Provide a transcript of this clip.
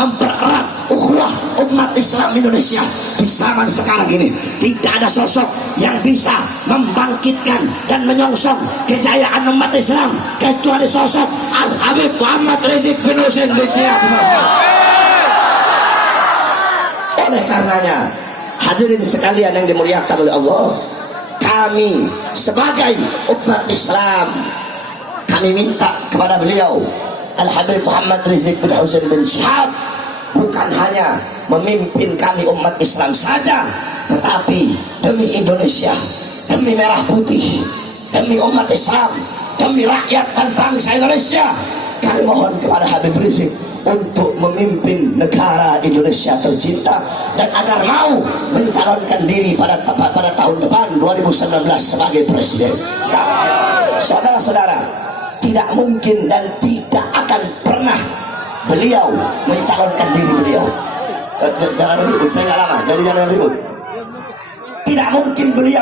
mempererat ukhuwah umat Islam Indonesia di zaman sekarang ini. Tidak ada sosok yang bisa membangkitkan dan menyongsong kejayaan umat Islam kecuali sosok Al Habib Muhammad Rizik bin Husain bin Syihab. Oleh karenanya, hadirin sekalian yang dimuliakan oleh Allah, kami sebagai umat Islam, kami minta kepada beliau Al Habib Muhammad Rizik bin Husain bin Syihab bukan hanya memimpin kami umat Islam saja, tetapi demi Indonesia, demi merah putih, demi umat Islam, demi rakyat dan bangsa Indonesia, kami mohon kepada Habib Rizik untuk memimpin negara Indonesia tercinta, dan agar mau mencalonkan diri pada tahun depan 2019 sebagai presiden. Saudara-saudara, tidak mungkin dan tidak akan pernah beliau mencalonkan diri beliau. Jangan ribut, saya nggak lama, jadi jangan ribut. Tidak mungkin beliau